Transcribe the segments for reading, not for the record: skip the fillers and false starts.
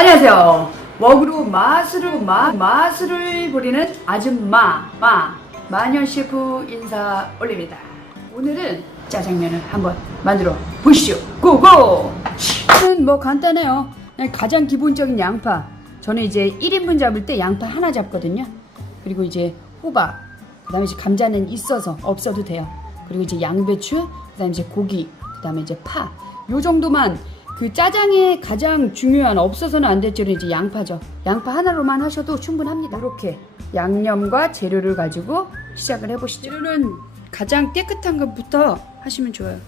안녕하세요. 먹으로 마술을 부리는 아줌마 마녀 셰프 인사 올립니다. 오늘은 짜장면을 한번 만들어 보시죠. 고고! 저는 뭐 간단해요. 그냥 가장 기본적인 양파. 저는 이제 1인분 잡을 때 양파 하나 잡거든요. 그리고 이제 호박, 그 다음에 이제 감자는 있어서 없어도 돼요. 그리고 이제 양배추, 그 다음에 이제 고기, 그 다음에 이제 파. 요 정도만. 그 짜장의 가장 중요한 없어서는 안 될 재료는 이제 양파죠. 양파 하나로만 하셔도 충분합니다. 이렇게 양념과 재료를 가지고 시작을 해보시죠. 재료는 가장 깨끗한 것부터 하시면 좋아요.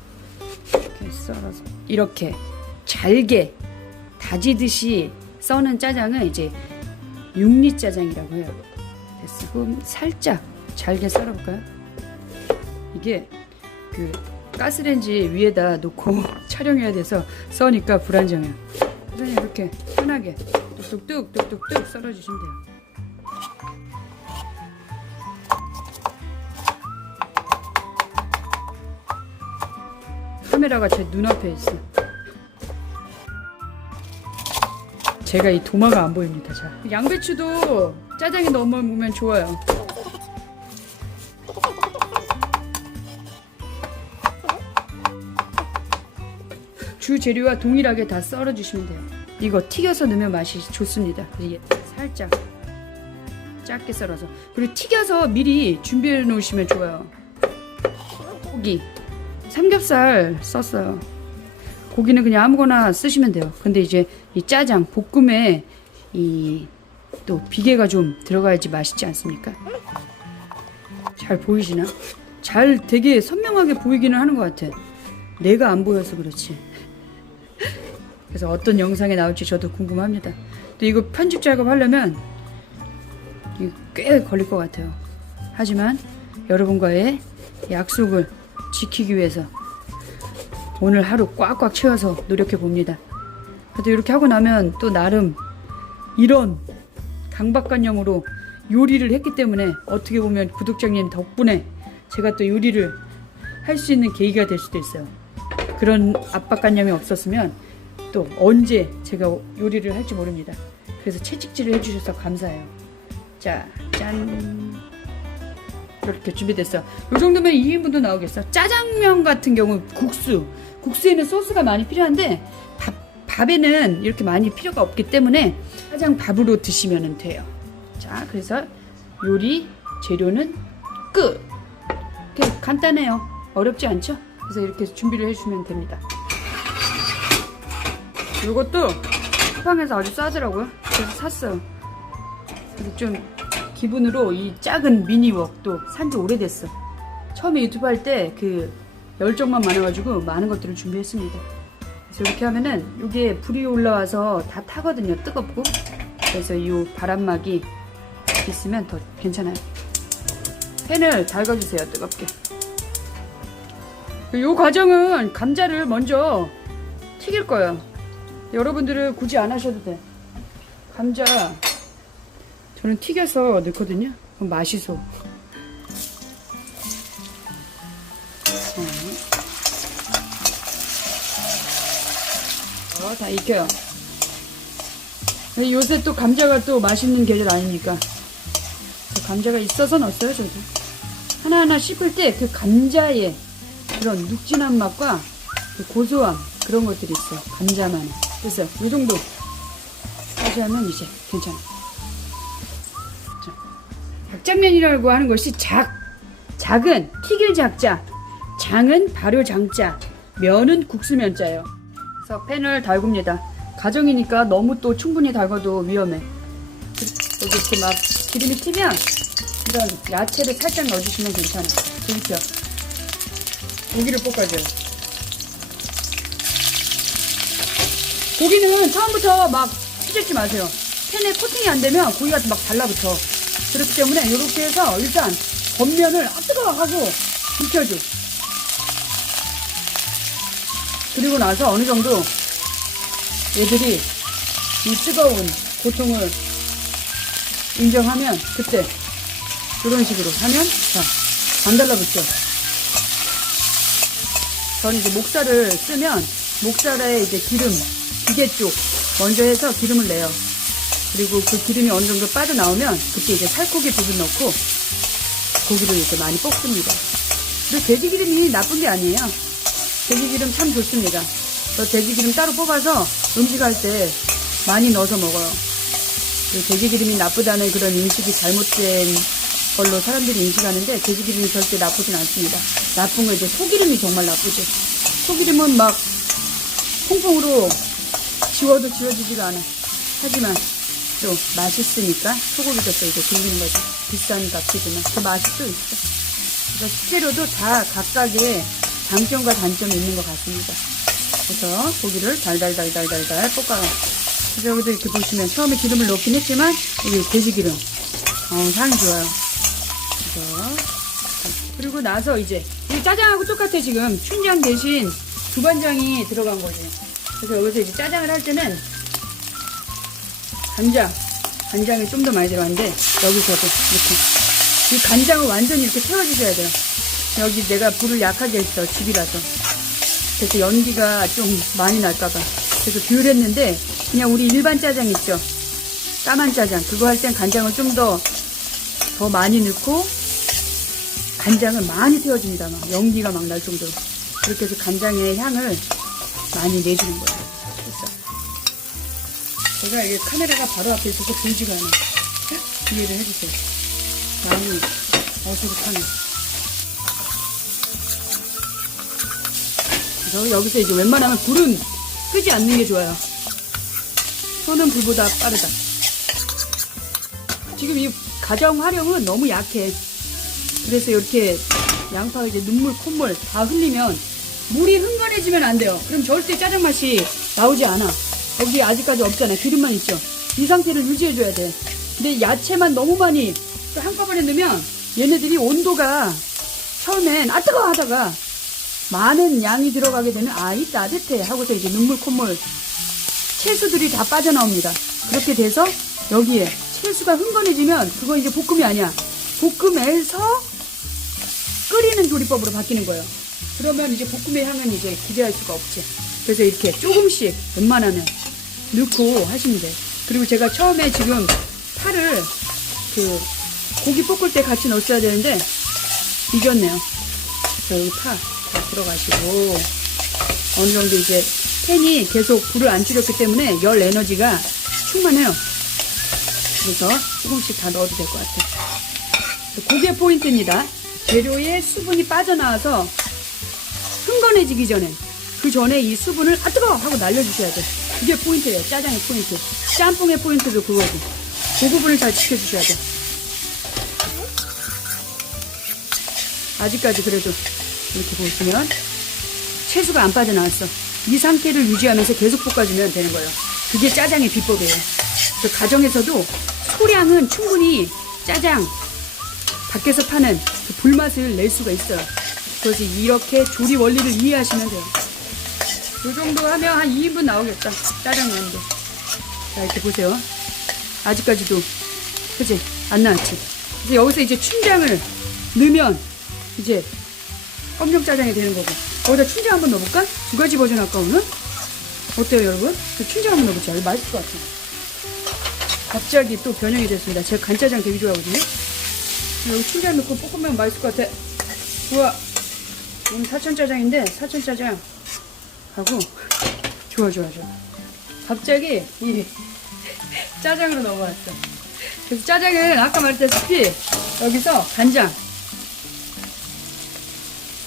이렇게 썰어서 이렇게 잘게 다지듯이 써는 짜장은 이제 육리짜장이라고 해요. 됐어. 그럼 살짝 잘게 썰어볼까요? 이게 그 가스레인지 위에다 놓고 촬영해야 돼서 써니까 불안정해요. 그래서 이렇게 편하게 뚝뚝뚝 썰어주시면 돼요. 카메라가 제 눈앞에 있어. 제가 이 도마가 안 보입니다. 자, 양배추도 짜장에 넣어 먹으면 좋아요. 주 재료와 동일하게 다 썰어주시면 돼요. 이거 튀겨서 넣으면 맛이 좋습니다. 살짝 작게 썰어서. 그리고 튀겨서 미리 준비해 놓으시면 좋아요. 고기 삼겹살 썼어요. 고기는 그냥 아무거나 쓰시면 돼요. 근데 이제 이 짜장 볶음에 이 또 비계가 좀 들어가야지 맛있지 않습니까? 잘 보이시나? 잘 되게 선명하게 보이기는 하는 것 같아. 내가 안 보여서 그렇지. 그래서 어떤 영상에 나올지 저도 궁금합니다. 또 이거 편집 작업하려면 꽤 걸릴 것 같아요. 하지만 여러분과의 약속을 지키기 위해서 오늘 하루 꽉꽉 채워서 노력해 봅니다. 그래도 이렇게 하고 나면 또 나름 이런 강박관념으로 요리를 했기 때문에 어떻게 보면 구독자님 덕분에 제가 또 요리를 할 수 있는 계기가 될 수도 있어요. 그런 압박관념이 없었으면 또 언제 제가 요리를 할지 모릅니다. 그래서 채찍질을 해주셔서 감사해요. 자, 짠. 이렇게 준비됐어. 이 정도면 2인분도 나오겠어. 짜장면 같은 경우 국수에는 소스가 많이 필요한데 밥에는 이렇게 많이 필요가 없기 때문에 짜장 밥으로 드시면 돼요. 자, 그래서 요리 재료는 끝. 이렇게 간단해요. 어렵지 않죠? 그래서 이렇게 준비를 해주시면 됩니다. 이것도 쿠팡에서 아주 싸더라고요. 그래서 샀어요. 그래서 좀 기분으로 이 작은 미니웍도 산지 오래됐어. 처음에 유튜브 할 때 그 열정만 많아가지고 많은 것들을 준비했습니다. 그래서 이렇게 하면은 이게 불이 올라와서 다 타거든요. 뜨겁고. 그래서 이 바람막이 있으면 더 괜찮아요. 팬을 달궈주세요. 뜨겁게. 이 과정은 감자를 먼저 튀길 거예요. 여러분들은 굳이 안 하셔도 돼. 감자 저는 튀겨서 넣거든요. 그럼 맛있어. 다 익혀요. 요새 또 감자가 또 맛있는 계절 아닙니까? 감자가 있어서 넣었어요. 저도 하나하나 씹을 때 그 감자의 그런 눅진한 맛과 그 고소함 그런 것들이 있어요. 감자만의. 그래서 이 정도 다시 하면 이제 괜찮아. 닭장면이라고 하는 것이 작은 튀길 작자, 장은 발효 장자, 면은 국수면자예요. 그래서 팬을 달굽니다. 가정이니까 너무 또 충분히 달궈도 위험해. 여기 이렇게 막 기름이 튀면 이런 야채를 살짝 넣어주시면 괜찮아. 그렇죠? 고기를 볶아줘요. 고기는 처음부터 막 휘젓지 마세요. 팬에 코팅이 안 되면 고기가 막 달라붙어. 그렇기 때문에 이렇게 해서 일단 겉면을 뜨거워 하고 익혀줘. 그리고 나서 어느 정도 얘들이 이 뜨거운 고통을 인정하면 그때 이런 식으로 하면 자, 안 달라붙죠. 저는 이제 목살을 쓰면 목살에 이제 기름, 비계 쪽 먼저 해서 기름을 내요. 그리고 그 기름이 어느 정도 빠져나오면 그때 이제 살코기 부분 넣고 고기를 이렇게 많이 볶습니다. 그리고 돼지기름이 나쁜 게 아니에요. 돼지기름 참 좋습니다. 저 돼지기름 따로 뽑아서 음식할 때 많이 넣어서 먹어요. 돼지기름이 나쁘다는 그런 인식이 잘못된 걸로 사람들이 인식하는데 돼지기름이 절대 나쁘진 않습니다. 나쁜 건 이제 소기름이 정말 나쁘죠. 소기름은 막 퐁퐁으로 지워도 지워지지가 않아. 하지만 또 맛있으니까 소고기부터 이제 굴리는 거지. 비싼 값이지만 그 맛이 또 있어. 그래서 식재료도 다 각각의 장점과 단점이 있는 것 같습니다. 그래서 고기를 달달달달달달 볶아요. 그래서 여기도 이렇게 보시면 처음에 기름을 넣긴 했지만 여기 돼지기름 향이 좋아요. 그래서 그리고 나서 이제 이 짜장하고 똑같아. 지금 춘장 대신 두반장이 들어간 거지. 그래서 여기서 이제 짜장을 할 때는 간장이 좀 더 많이 들어갔는데 여기서도 이렇게 이 간장을 완전히 이렇게 태워주셔야 돼요. 여기 내가 불을 약하게 했어. 집이라서. 그래서 연기가 좀 많이 날까봐. 그래서 덜 했는데 그냥 우리 일반 짜장 있죠. 까만 짜장. 그거 할 땐 간장을 좀 더 많이 넣고 간장을 많이 태워줍니다. 막 연기가 막 날 정도로. 그렇게 해서 간장의 향을 많이 내주는 거예요. 그래서 제가 이게 카메라가 바로 앞에 있어서 보이지가 않아요. 이해를 해주세요. 많이 어수룩하네. 그래서 여기서 이제 웬만하면 불은 끄지 않는 게 좋아요. 켜는 불보다 빠르다. 지금 이 가정 활용은 너무 약해. 그래서 이렇게 양파가 이제 눈물, 콧물 다 흘리면 물이 흥건해지면 안 돼요. 그럼 절대 짜장 맛이 나오지 않아. 여기 아직까지 없잖아요. 기름만 있죠. 이 상태를 유지해줘야 돼. 근데 야채만 너무 많이 한꺼번에 넣으면 얘네들이 온도가 처음엔 아 뜨거워 하다가 많은 양이 들어가게 되면 이 따뜻해 하고서 이제 눈물, 콧물 채수들이 다 빠져나옵니다. 그렇게 돼서 여기에 채수가 흥건해지면 그건 이제 볶음이 아니야. 볶음에서 끓이는 조리법으로 바뀌는 거예요. 그러면 이제 볶음의 향은 이제 기대할 수가 없지. 그래서 이렇게 조금씩 웬만하면 넣고 하시면 돼요. 그리고 제가 처음에 지금 파를 그 고기 볶을 때 같이 넣었어야 되는데 잊었네요. 그래서 여기 파 다 들어가시고 어느 정도 이제 팬이 계속 불을 안 줄였기 때문에 열 에너지가 충만해요. 그래서 조금씩 다 넣어도 될 것 같아요. 고기의 포인트입니다. 재료에 수분이 빠져나와서 흥건해지기 전에 그 전에 이 수분을 뜨거워 하고 날려주셔야 돼. 그게 포인트예요. 짜장의 포인트. 짬뽕의 포인트도 그거지. 그 부분을 잘 지켜주셔야 돼. 아직까지 그래도 이렇게 보시면 채수가 안 빠져나왔어. 이 상태를 유지하면서 계속 볶아주면 되는 거예요. 그게 짜장의 비법이에요. 그래서 가정에서도 소량은 충분히 짜장 밖에서 파는 그 불맛을 낼 수가 있어요. 그래서 이렇게 조리 원리를 이해하시면 돼요. 이 정도 하면 한 2인분 나오겠다. 짜장 면도. 자, 이렇게 보세요. 아직까지도 그치? 안 나왔지? 그래서 여기서 이제 춘장을 넣으면 이제 검정 짜장이 되는 거고. 거기다 춘장 한번 넣어볼까? 두 가지 버전 할까 오늘? 어때요 여러분? 춘장 한번 넣어보자. 이거 맛있을 것 같아. 갑자기 또 변형이 됐습니다. 제가 간짜장 되게 좋아하거든요. 여기 춘장 넣고 볶으면 맛있을 것 같아. 좋아. 오늘 사천짜장인데 사천짜장 하고 좋아. 갑자기 이 짜장으로 넘어왔어. 그래서 짜장은 아까 말했다시피 여기서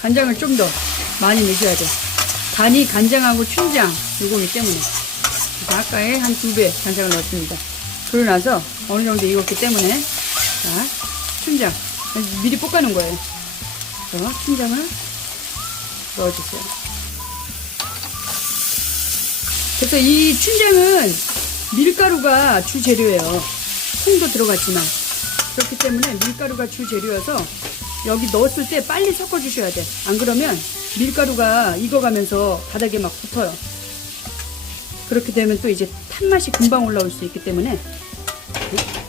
간장을 좀 더 많이 넣으셔야 돼. 간이 간장하고 춘장 요거기 때문에 아까의 한 2배 간장을 넣었습니다. 그러고 나서 어느 정도 익었기 때문에 자 춘장 미리 볶아놓은 거예요. 그래서 춘장을 넣어주세요. 그래서 이 춘장은 밀가루가 주 재료예요. 콩도 들어갔지만 그렇기 때문에 밀가루가 주 재료여서 여기 넣었을 때 빨리 섞어주셔야 돼. 안 그러면 밀가루가 익어가면서 바닥에 막 붙어요. 그렇게 되면 또 이제 탄맛이 금방 올라올 수 있기 때문에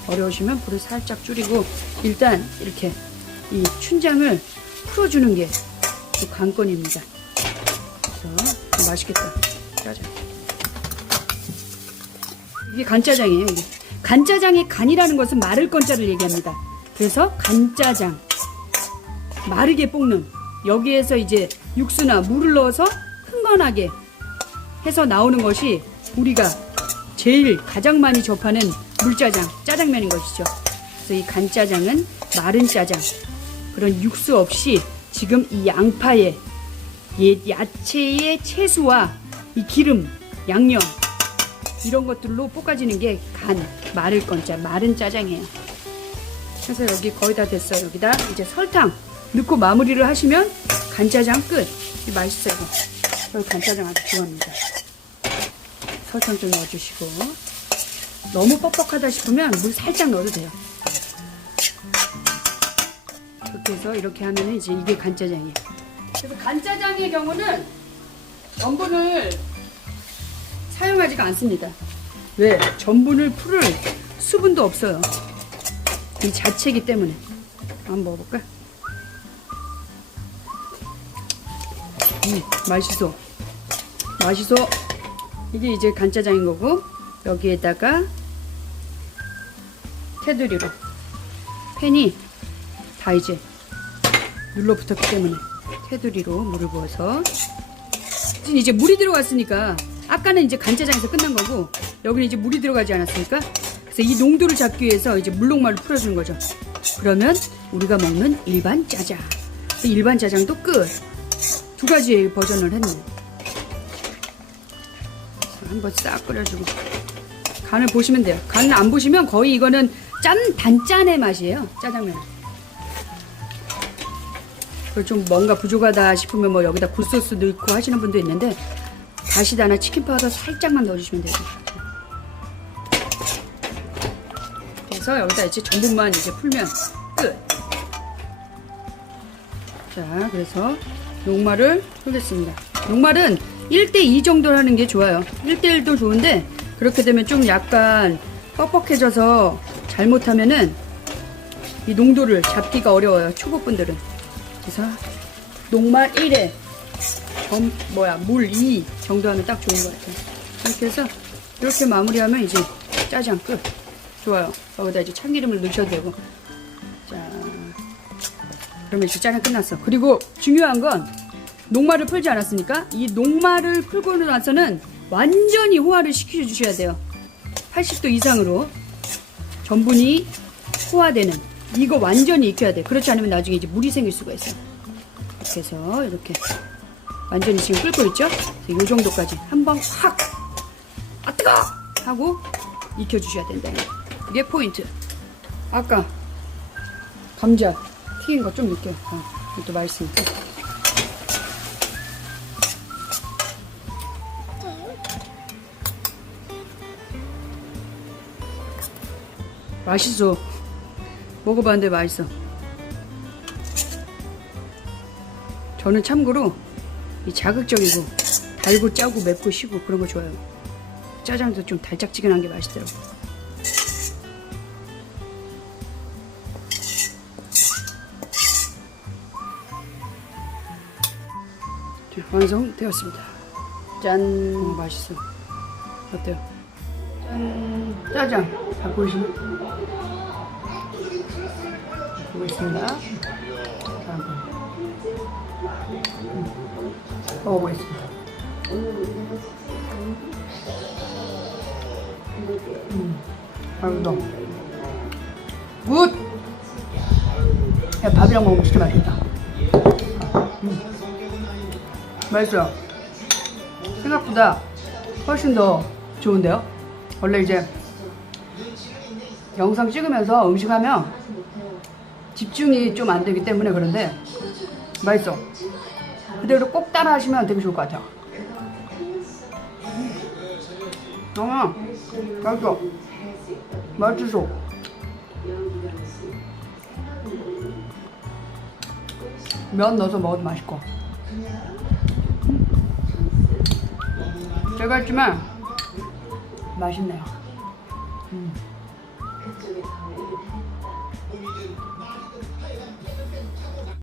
어려우시면 불을 살짝 줄이고 일단 이렇게 이 춘장을 풀어주는 게 또 관건입니다. 그래서 맛있겠다. 짜자. 이게 간짜장이에요. 이게. 간짜장의 간이라는 것은 마를 건자를 얘기합니다. 그래서 간짜장. 마르게 볶는. 여기에서 이제 육수나 물을 넣어서 흥건하게 해서 나오는 것이 우리가 제일 가장 많이 접하는 물짜장, 짜장면인 것이죠. 그래서 이 간짜장은 마른 짜장. 그런 육수 없이 지금 이 양파에 야채의 채수와 이 기름, 양념 이런 것들로 볶아지는 게 간, 마를 건짜, 마른 짜장이에요. 그래서 여기 거의 다 됐어요. 여기다 이제 설탕 넣고 마무리를 하시면 간짜장 끝. 맛있어요. 저 간짜장 아주 좋아합니다. 설탕 좀 넣어주시고, 너무 뻑뻑하다 싶으면 물 살짝 넣어도 돼요. 그렇게 해서 이렇게 하면 이제 이게 간짜장이에요. 그래서 간짜장의 경우는 전분을 사용하지가 않습니다. 왜? 전분을 풀을 수분도 없어요. 이 자체이기 때문에. 한번 먹어볼까? 맛있어. 맛있어. 이게 이제 간짜장인 거고, 여기에다가 테두리로 팬이 다 이제 눌러붙었기 때문에 테두리로 물을 부어서, 이제 물이 들어갔으니까 아까는 이제 간짜장에서 끝난 거고 여기는 이제 물이 들어가지 않았습니까? 그래서 이 농도를 잡기 위해서 이제 물녹말을 풀어주는 거죠. 그러면 우리가 먹는 일반 짜장, 일반 짜장도 끝. 두 가지의 버전을 했네. 한번 싹 끓여주고 간을 보시면 돼요. 간을 안 보시면 거의 이거는 단짠의 맛이에요. 짜장면. 그리고 좀 뭔가 부족하다 싶으면 뭐 여기다 굴소스 넣고 하시는 분도 있는데, 다시다나 치킨 파우더 살짝만 넣어주시면 돼요. 그래서 여기다 이제 전분만 이제 풀면 끝. 자, 그래서 녹말을 풀겠습니다. 녹말은 1:2 정도로 하는 게 좋아요. 1:1도 좋은데 그렇게 되면 좀 약간 뻑뻑해져서 잘못하면은 이 농도를 잡기가 어려워요. 초보분들은. 그래서 녹말 1에 물 2 정도 하면 딱 좋은 것 같아요. 이렇게 해서 이렇게 마무리하면 이제 짜장 끝. 좋아요. 여기다 이제 참기름을 넣으셔도 되고. 자, 그러면 이제 짜장 끝났어. 그리고 중요한 건 녹말을 풀지 않았습니까? 이 녹말을 풀고 나서는 완전히 호화를 시켜주셔야 돼요. 80도 이상으로 전분이 호화되는, 이거 완전히 익혀야 돼. 그렇지 않으면 나중에 이제 물이 생길 수가 있어요. 이렇게 해서 이렇게 완전히 지금 끓고 있죠? 이 정도까지 한번 확, 아 뜨거! 하고 익혀주셔야 된다. 이게 포인트. 아까 감자 튀긴 거 좀 넣을게요. 이것도 맛있으니까. 맛있어. 먹어봤는데 맛있어. 저는 참고로 이 자극적이고 달고 짜고 맵고 시고 그런 거 좋아요. 짜장도 좀 달짝지근한 게 맛있더라고. 자, 완성되었습니다. 짠. 맛있어. 어때요? 짠. 짜장. 다 보이시나요? 보겠습니다. 먹어보겠습니다. 맛있어. 굿! 야, 밥이랑 먹으면 진짜 맛있겠다. 맛있어요. 생각보다 훨씬 더 좋은데요? 원래 이제 영상 찍으면서 음식하면 집중이 좀 안 되기 때문에 그런데 맛있어. 그대로 꼭 따라 하시면 되게 좋을 것 같아요. 맛있어. 맛있어. 면 넣어서 먹어도 맛있고. 제가 했지만 맛있네요.